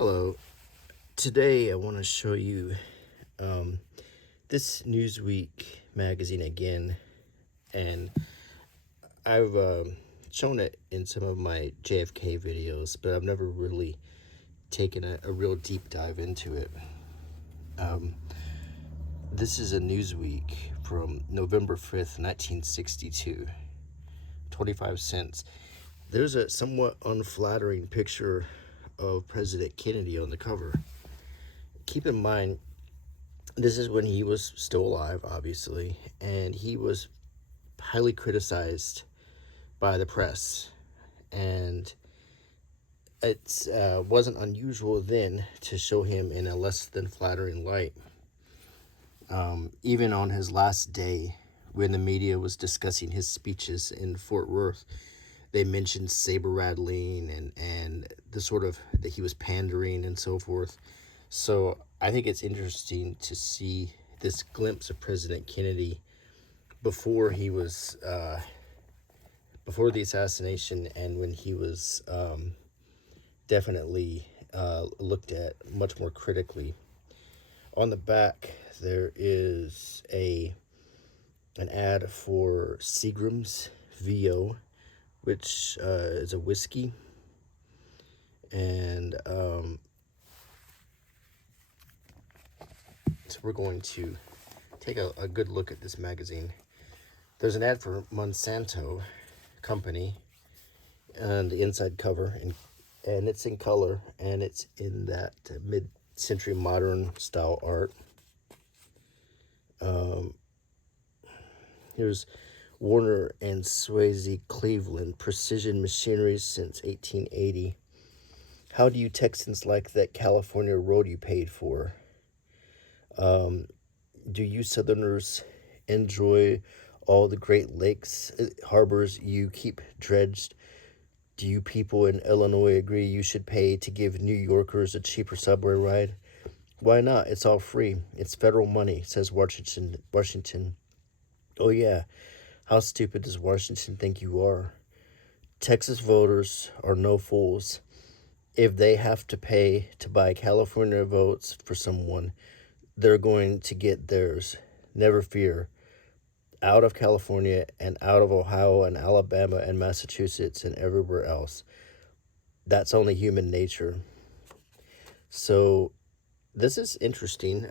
Hello. Today I want to show you this Newsweek magazine again, and I've shown it in some of my JFK videos, but I've never really taken a real deep dive into it. This is a Newsweek from November 5th, 1962, 25 cents. There's a somewhat unflattering picture of President Kennedy on the cover. Keep in mind, this is when he was still alive, obviously, and he was highly criticized by the press. And it wasn't unusual then to show him in a less than flattering light. Even on his last day, when the media was discussing his speeches in Fort Worth, they mentioned saber rattling and the sort of that he was pandering and so forth. So I think it's interesting to see this glimpse of President Kennedy before he was before the assassination, and when he was definitely looked at much more critically. On the back there is an ad for Seagram's VO, which is a whiskey, and so we're going to take a good look at this magazine. There's an ad for Monsanto Company on the inside cover, and it's in color, and it's in that mid-century modern style art. Here's Warner and Swayze Cleveland, precision machinery since 1880. How do you Texans like that California road you paid for? Do you Southerners enjoy all the Great Lakes harbors you keep dredged? Do you people in Illinois agree you should pay to give New Yorkers a cheaper subway ride? Why not? It's all free. It's federal money, says Washington. Oh yeah, how stupid does Washington think you are? Texas voters are no fools. If they have to pay to buy California votes for someone, they're going to get theirs. Never fear. Out of California and out of Ohio and Alabama and Massachusetts and everywhere else. That's only human nature. So this is interesting.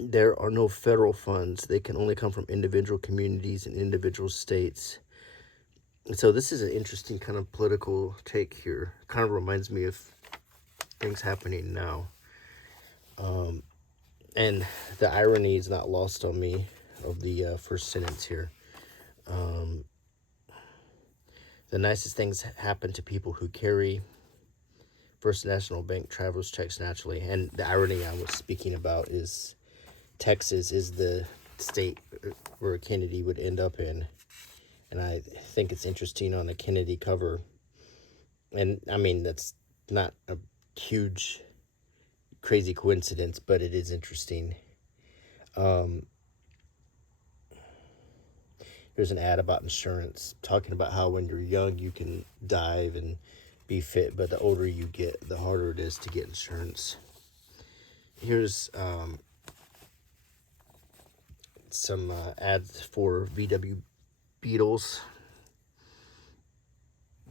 There are no federal funds. They can only come from individual communities and individual states. And so this is an interesting kind of political take here. Kind of reminds me of things happening now. And the irony is not lost on me of the first sentence here. The nicest things happen to people who carry First National Bank traveler's checks naturally. And the irony I was speaking about is Texas is the state where Kennedy would end up in. And I think it's interesting on the Kennedy cover. And I mean, that's not a huge, crazy coincidence, but it is interesting. There's an ad about insurance, talking about how when you're young you can dive and be fit, but the older you get, the harder it is to get insurance. Here's some ads for VW Beetles.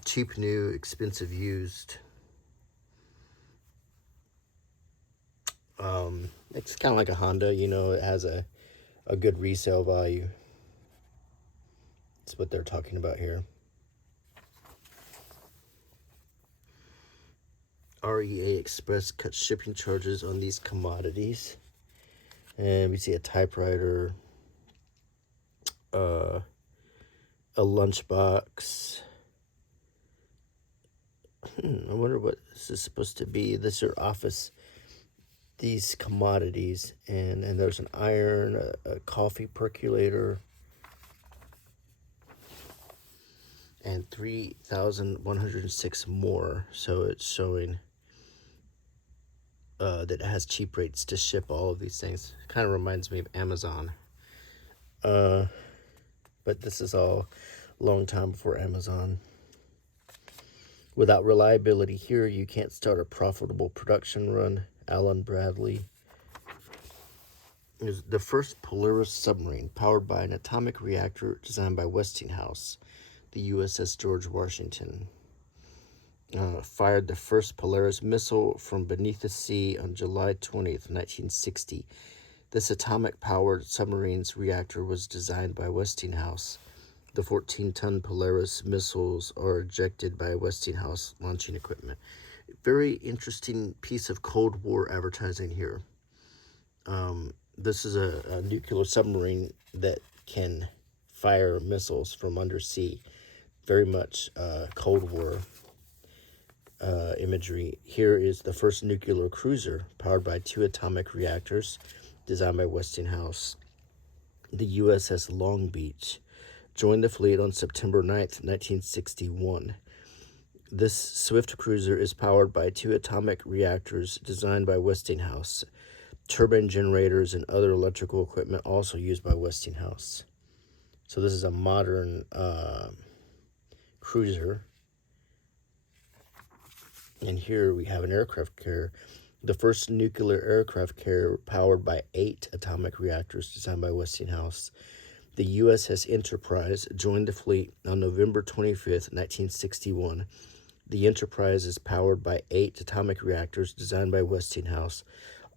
Cheap new, expensive used. It's kind of like a Honda, it has a good resale value. That's what they're talking about here. REA Express cuts shipping charges on these commodities. And we see a typewriter, a lunchbox. I wonder what this is supposed to be. This is your office, these commodities. And there's an iron, a coffee percolator, and 3,106 more. So it's showing that it has cheap rates to ship all of these things. Kind of reminds me of Amazon. But this is all long time before Amazon. Without reliability here, you can't start a profitable production run. Alan Bradley. It was the first Polaris submarine powered by an atomic reactor designed by Westinghouse. The USS George Washington fired the first Polaris missile from beneath the sea on July 20th, 1960. This atomic-powered submarine's reactor was designed by Westinghouse. The 14-ton Polaris missiles are ejected by Westinghouse launching equipment. Very interesting piece of Cold War advertising here. This is a nuclear submarine that can fire missiles from undersea. Very much Cold War imagery. Here is the first nuclear cruiser powered by 2 atomic reactors designed by Westinghouse. The USS Long Beach joined the fleet on September 9th, 1961. This swift cruiser is powered by 2 atomic reactors designed by Westinghouse. Turbine generators and other electrical equipment also used by Westinghouse. So this is a modern cruiser. And here we have an aircraft carrier. The first nuclear aircraft carrier powered by 8 atomic reactors designed by Westinghouse. The USS Enterprise joined the fleet on November 25th, 1961. The Enterprise is powered by 8 atomic reactors designed by Westinghouse.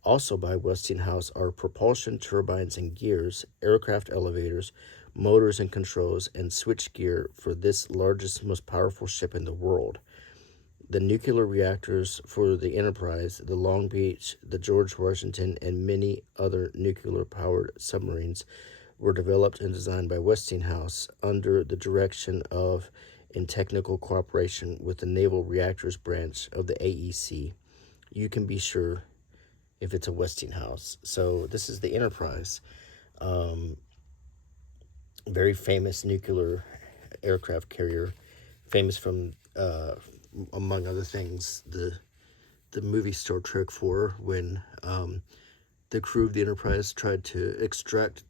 Also by Westinghouse are propulsion turbines and gears, aircraft elevators, motors and controls, and switchgear for this largest, most powerful ship in the world. The nuclear reactors for the Enterprise, the Long Beach, the George Washington, and many other nuclear-powered submarines were developed and designed by Westinghouse under the direction of in technical cooperation with the Naval Reactors Branch of the AEC. You can be sure if it's a Westinghouse. So this is the Enterprise. Very famous nuclear aircraft carrier, famous from among other things, the movie Star Trek 4, when the crew of the Enterprise tried to extract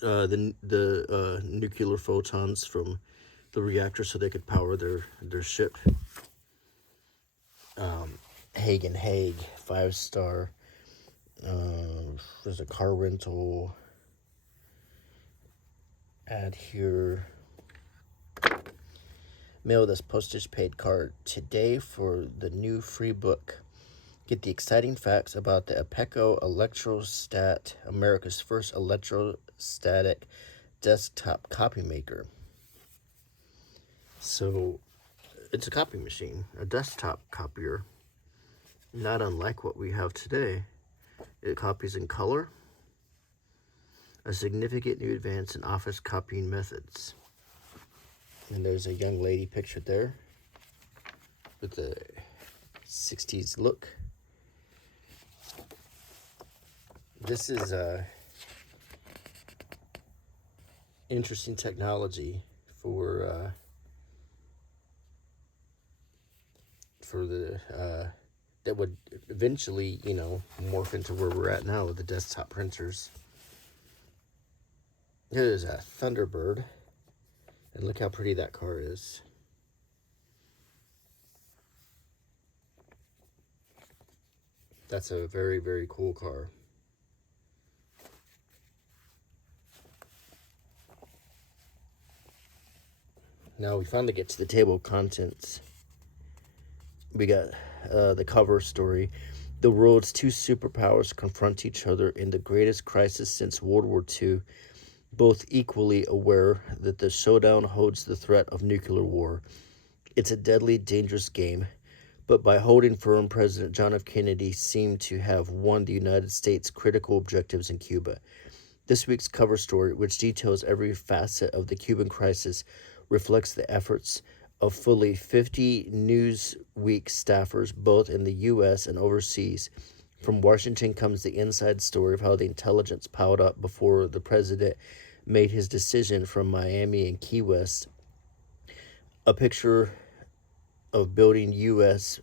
the nuclear photons from the reactor so they could power their ship. Hague and Hague, 5-star. There's a car rental ad here. Mail this postage paid card today for the new free book. Get the exciting facts about the Epeco Electrostat, America's first electrostatic desktop copy maker. So it's a copy machine, a desktop copier, not unlike what we have today. It copies in color, a significant new advance in office copying methods. And there's a young lady pictured there with the 60s look. This is interesting technology for the that would eventually, morph into where we're at now with the desktop printers. Here's a Thunderbird. And look how pretty that car is. That's a very, very cool car. Now we finally get to the table of contents. We got the cover story. The world's 2 superpowers confront each other in the greatest crisis since World War II. Both equally aware that the showdown holds the threat of nuclear war. It's a deadly, dangerous game, but by holding firm, President John F. Kennedy seemed to have won the United States' critical objectives in Cuba. This week's cover story, which details every facet of the Cuban crisis, reflects the efforts of fully 50 Newsweek staffers, both in the U.S. and overseas. From Washington comes the inside story of how the intelligence piled up before the president made his decision from Miami and Key West. A picture of building U.S.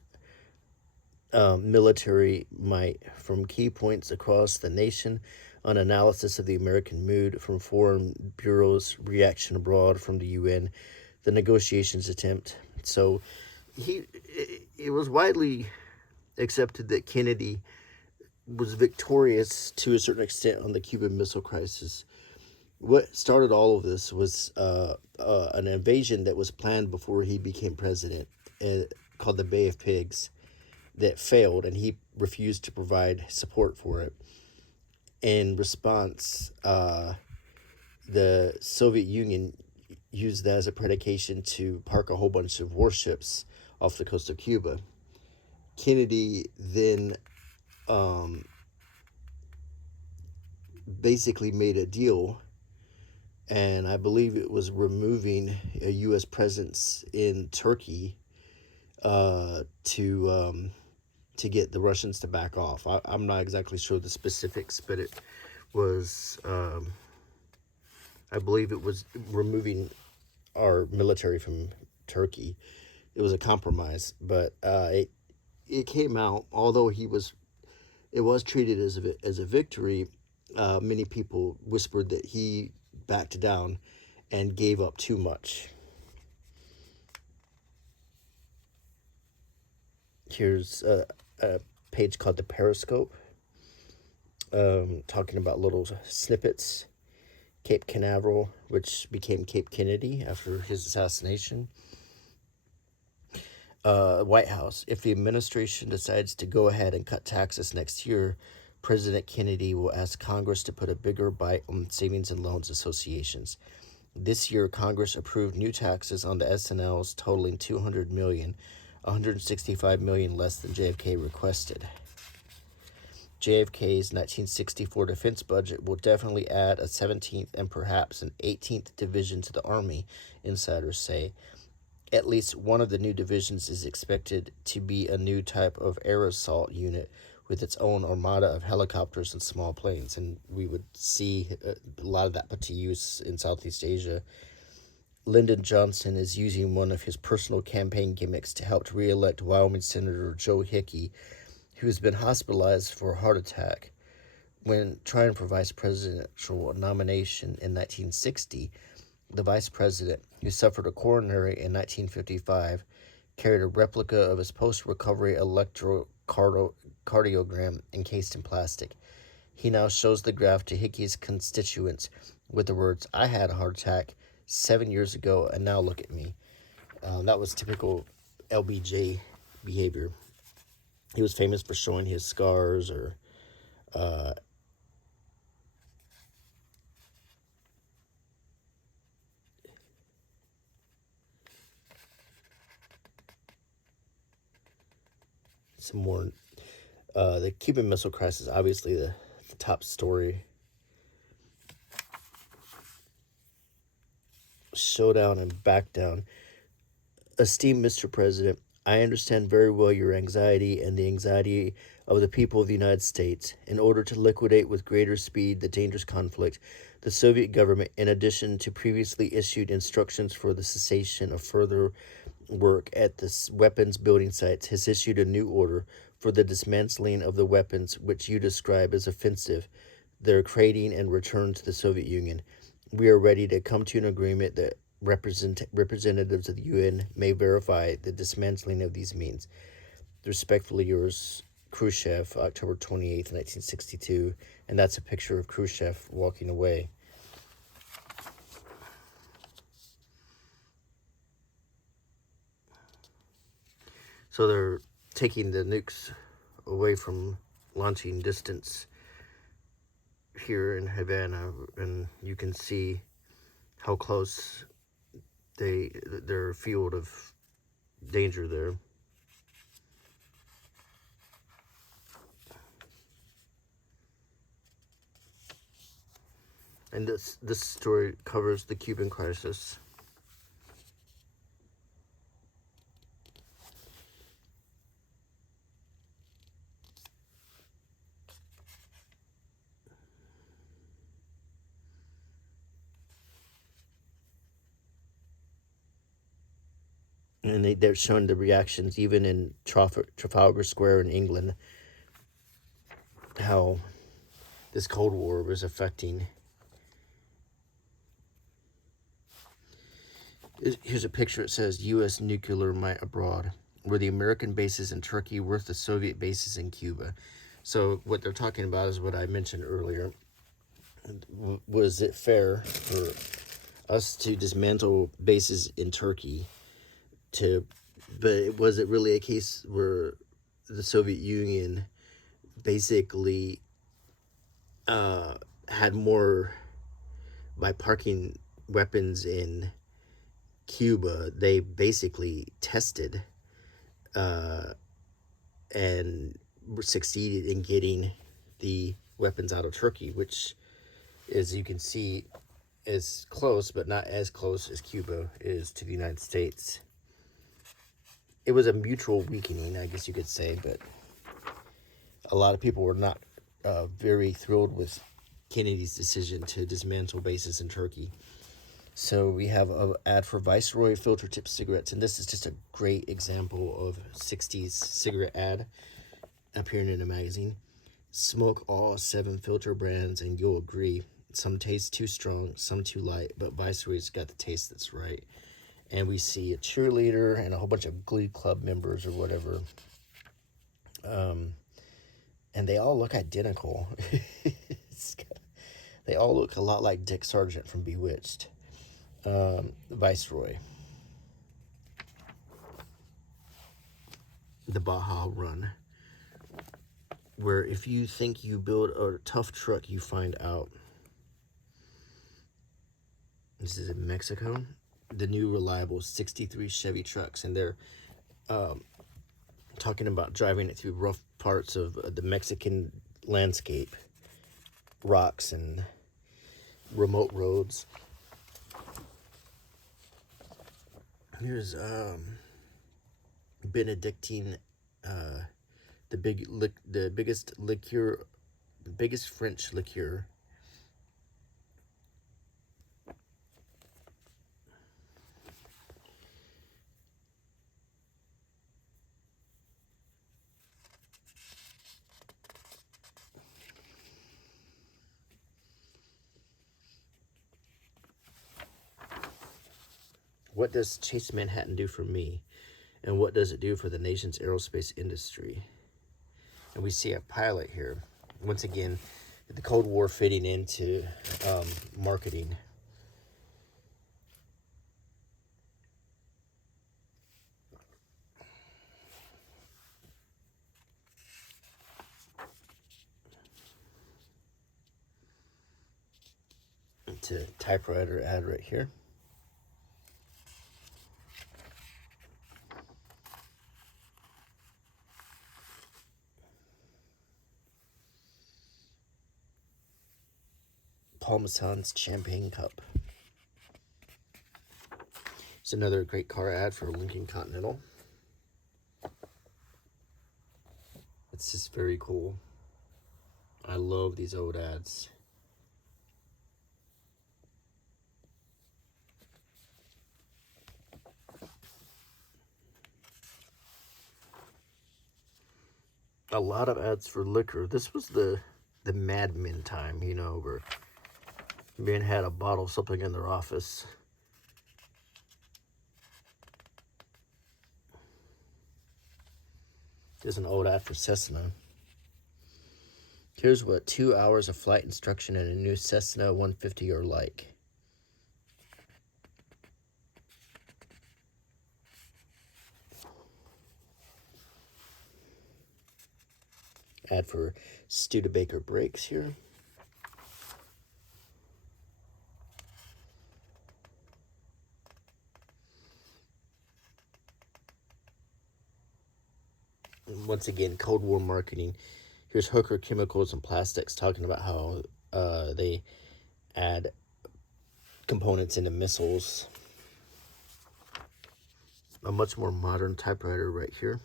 Military might from key points across the nation on analysis of the American mood from foreign bureaus, reaction abroad from the UN, the negotiations attempt. So it was widely accepted that Kennedy was victorious to a certain extent on the Cuban Missile Crisis. What started all of this was an invasion that was planned before he became president, called the Bay of Pigs, that failed, and he refused to provide support for it. In response, the Soviet Union used that as a predication to park a whole bunch of warships off the coast of Cuba. Kennedy then basically made a deal, and I believe it was removing a U.S. presence in Turkey to get the Russians to back off. I'm not exactly sure the specifics, but it was, I believe it was removing our military from Turkey. It was a compromise, but it came out, although it was treated as a victory. Many people whispered that he backed down and gave up too much. Here's a page called the Periscope, talking about little snippets. Cape Canaveral, which became Cape Kennedy after his assassination. White House. If the administration decides to go ahead and cut taxes next year, President Kennedy will ask Congress to put a bigger bite on savings and loans associations. This year, Congress approved new taxes on the S&Ls totaling $200 million, $165 million less than JFK requested. JFK's 1964 defense budget will definitely add a 17th and perhaps an 18th division to the Army, insiders say. At least one of the new divisions is expected to be a new type of air assault unit with its own armada of helicopters and small planes. And we would see a lot of that put to use in Southeast Asia. Lyndon Johnson is using one of his personal campaign gimmicks to help to re-elect Wyoming Senator Joe Hickey, who has been hospitalized for a heart attack. When trying for vice presidential nomination in 1960, the vice president, who suffered a coronary in 1955, carried a replica of his post-recovery electrocardiogram encased in plastic. He now shows the graph to Hickey's constituents with the words, "I had a heart attack 7 years ago, and now look at me." That was typical LBJ behavior. He was famous for showing his scars or some more. The Cuban Missile Crisis, obviously the top story. Showdown and back down. Esteemed Mr. President, I understand very well your anxiety and the anxiety of the people of the United States. In order to liquidate with greater speed the dangerous conflict, the Soviet government, in addition to previously issued instructions for the cessation of further work at the weapons building sites, has issued a new order for the dismantling of the weapons which you describe as offensive, their crating and return to the Soviet Union. We are ready to come to an agreement that representatives of the UN may verify the dismantling of these means. Respectfully yours, Khrushchev, October 28th, 1962. And that's a picture of Khrushchev walking away. So they're taking the nukes away from launching distance here in Havana, and you can see how close their field of danger there. And this story covers the Cuban crisis. And they're showing the reactions even in Trafalgar Square in England, how this Cold War was affecting. Here's a picture. It says U.S. nuclear might abroad. Were the American bases in Turkey worth the Soviet bases in Cuba? So what they're talking about is what I mentioned earlier. Was it fair for us to dismantle bases in Turkey but was it really a case where the Soviet Union basically had more, by parking weapons in Cuba, they basically tested and succeeded in getting the weapons out of Turkey, which, as you can see, is close, but not as close as Cuba is to the United States. It was a mutual weakening, I guess you could say, but a lot of people were not very thrilled with Kennedy's decision to dismantle bases in Turkey. So we have an ad for Viceroy filter tip cigarettes, and this is just a great example of 60s cigarette ad appearing in a magazine. Smoke all 7 filter brands and you'll agree. Some taste too strong, some too light, but Viceroy's got the taste that's right. And we see a cheerleader and a whole bunch of Glee Club members or whatever. And they all look identical. They all look a lot like Dick Sargent from Bewitched. Viceroy. The Baja Run. Where if you think you build a tough truck, you find out. This is in Mexico. The new reliable 63 Chevy trucks. And they're talking about driving it through rough parts of the Mexican landscape. Rocks and remote roads. Here's Benedictine, the biggest French liqueur. What does Chase Manhattan do for me? And what does it do for the nation's aerospace industry? And we see a pilot here. Once again, the Cold War fitting into marketing. It's a typewriter ad right here. Paul Masson's champagne cup. It's another great car ad for Lincoln Continental. It's just very cool. I love these old ads. A lot of ads for liquor. This was the Mad Men time, you know, where men had a bottle of something in their office. There's an old ad for Cessna. Here's what 2 hours of flight instruction in a new Cessna 150 are like. Ad for Studebaker brakes here. And once again, Cold War marketing. Here's Hooker Chemicals and Plastics talking about how they add components into missiles. A much more modern typewriter right here.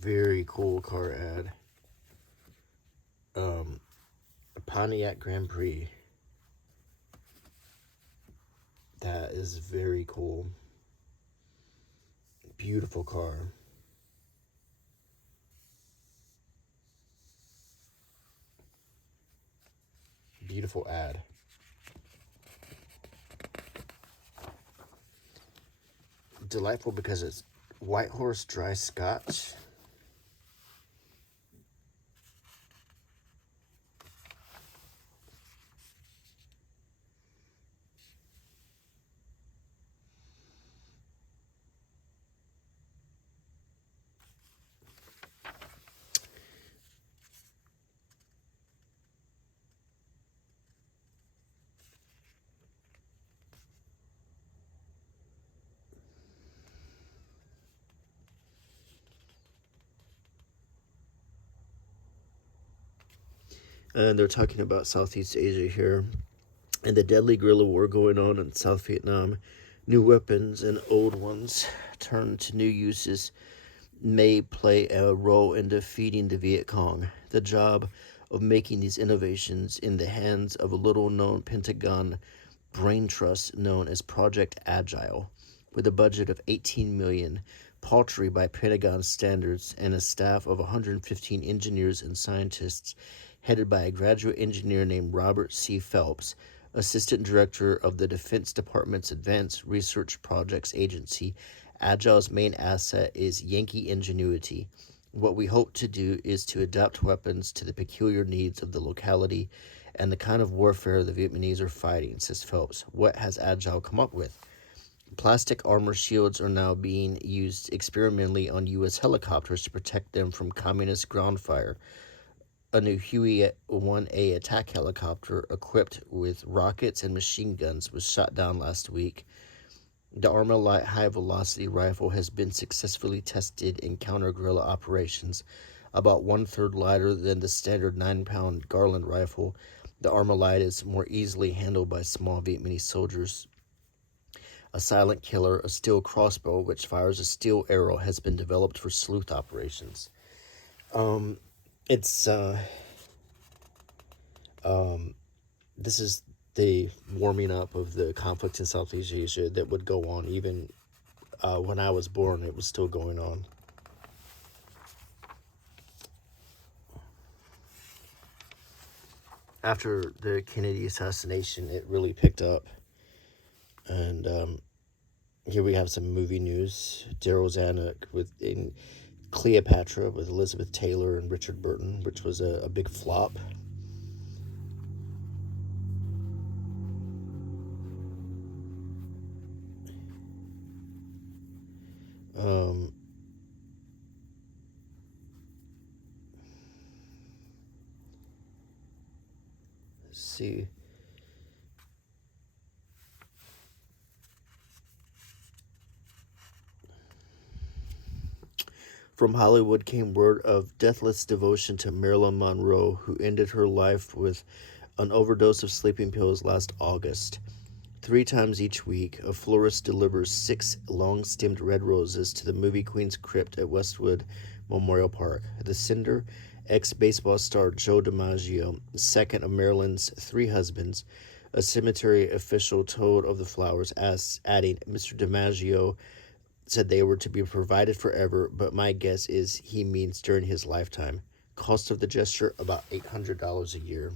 Very cool car ad. A Pontiac Grand Prix. That is very cool. Beautiful car. Beautiful ad. Delightful because it's White Horse Dry Scotch. And they're talking about Southeast Asia here and the deadly guerrilla war going on in South Vietnam. New weapons and old ones turned to new uses may play a role in defeating the Viet Cong. The job of making these innovations in the hands of a little-known Pentagon brain trust known as Project Agile, with a budget of $18 million, paltry by Pentagon standards, and a staff of 115 engineers and scientists headed by a graduate engineer named Robert C. Phelps, Assistant Director of the Defense Department's Advanced Research Projects Agency. Agile's main asset is Yankee ingenuity. What we hope to do is to adapt weapons to the peculiar needs of the locality and the kind of warfare the Vietnamese are fighting, says Phelps. What has Agile come up with? Plastic armor shields are now being used experimentally on U.S. helicopters to protect them from communist ground fire. A new Huey 1A attack helicopter equipped with rockets and machine guns was shot down last week. The Armalite high-velocity rifle has been successfully tested in counter-guerrilla operations. About one-third lighter than the standard 9-pound Garland rifle, the Armalite is more easily handled by small Vietnamese soldiers. A silent killer, a steel crossbow which fires a steel arrow, has been developed for sleuth operations. This is the warming up of the conflict in Southeast Asia that would go on even when I was born. It was still going on. After the Kennedy assassination, it really picked up. And here we have some movie news. Daryl Zanuck in Cleopatra with Elizabeth Taylor and Richard Burton, which was a big flop. Let's see. From Hollywood came word of deathless devotion to Marilyn Monroe, who ended her life with an overdose of sleeping pills last August. 3 times each week, a florist delivers 6 long-stemmed red roses to the movie queen's crypt at Westwood Memorial Park. The sender, ex-baseball star Joe DiMaggio, second of Marilyn's 3 husbands. A cemetery official told of the flowers, adding, Mr. DiMaggio said they were to be provided forever, but my guess is he means during his lifetime. Cost of the gesture, about $800 a year.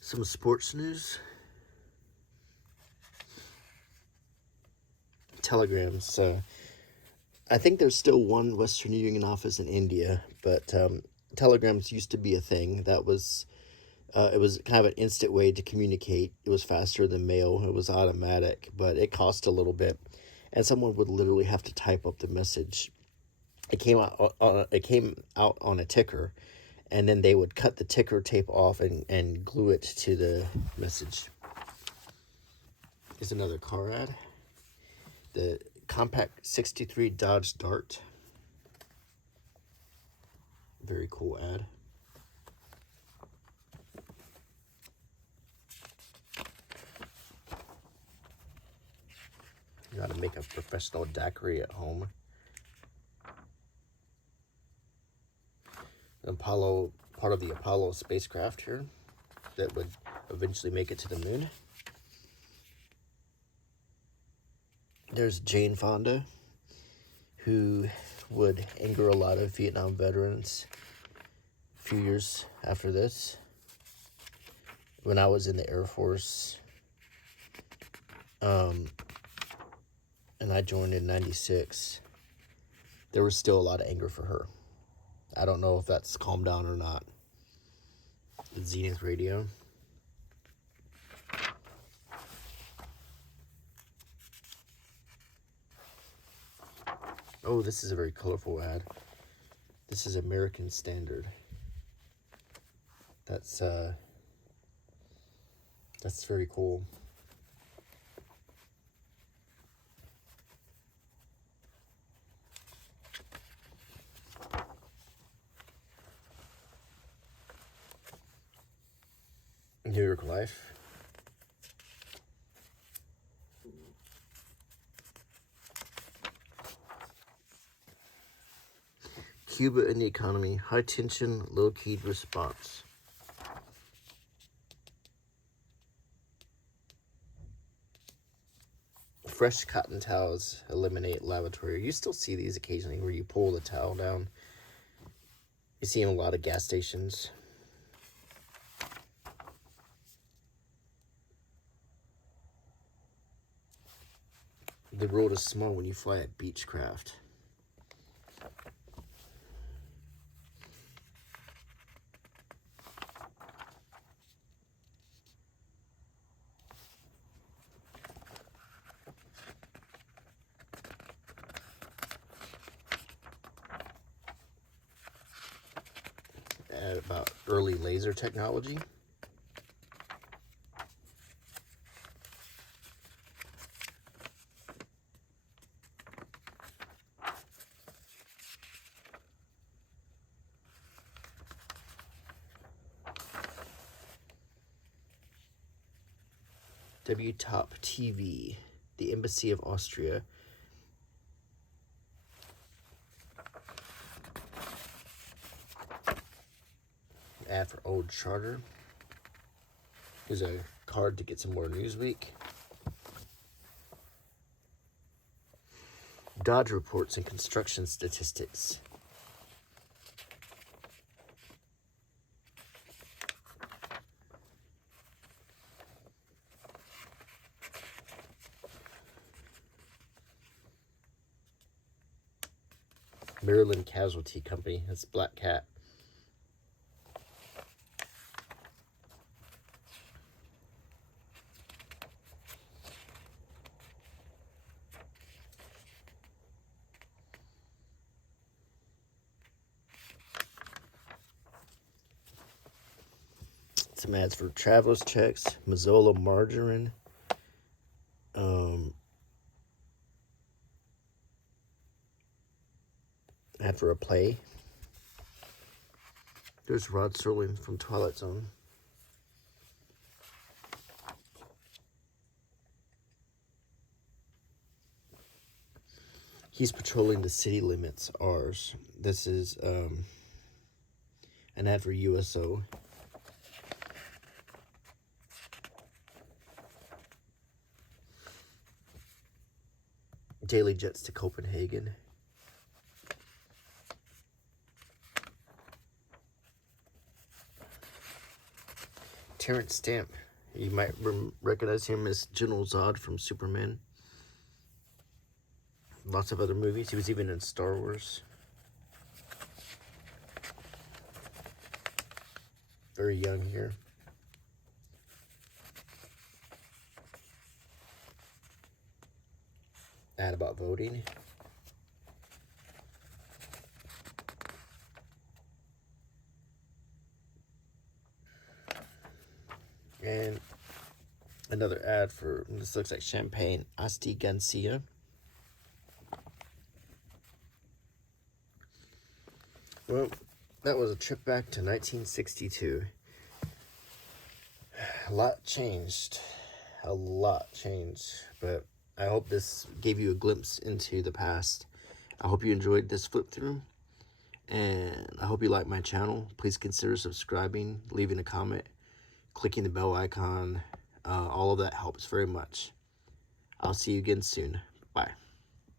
Some sports news. Telegrams. I think there's still one Western Union office in India, but telegrams used to be a thing. That was, it was kind of an instant way to communicate. It was faster than mail. It was automatic, but it cost a little bit, and someone would literally have to type up the message. It came out on a ticker, and then they would cut the ticker tape off and glue it to the message. Here's another car ad. The compact 63 Dodge Dart. Very cool ad. You gotta make a professional daiquiri at home. part of the Apollo spacecraft here that would eventually make it to the moon. There's Jane Fonda, who would anger a lot of Vietnam veterans a few years after this. When I was in the Air Force, and I joined in 96, there was still a lot of anger for her. I don't know if that's calmed down or not. The Zenith radio. Oh, this is a very colorful ad. This is American Standard. That's very cool. New York Life. Cuba and the economy. High tension, low keyed response. Fresh cotton towels eliminate lavatory. You still see these occasionally where you pull the towel down. You see them a lot of gas stations. The world is small when you fly at Beechcraft. About early laser technology. W-Top TV, the Embassy of Austria. Ad for Old Charter. Here's a card to get some more Newsweek. Dodge reports and construction statistics. Maryland Casualty Company. That's Black Cat. Some ads for traveler's checks, Mazola margarine, ad for a play. There's Rod Serling from Twilight Zone. He's patrolling the city limits, ours. This is an ad for USO. Daily jets to Copenhagen. Terrence Stamp. You might recognize him as General Zod from Superman. Lots of other movies. He was even in Star Wars. Very young here. Ad about voting. And another ad for, this looks like champagne, Asti Gancia. Well, that was a trip back to 1962. A lot changed. A lot changed. But I hope this gave you a glimpse into the past. I hope you enjoyed this flip through. And I hope you like my channel. Please consider subscribing, leaving a comment, clicking the bell icon. All of that helps very much. I'll see you again soon. Bye.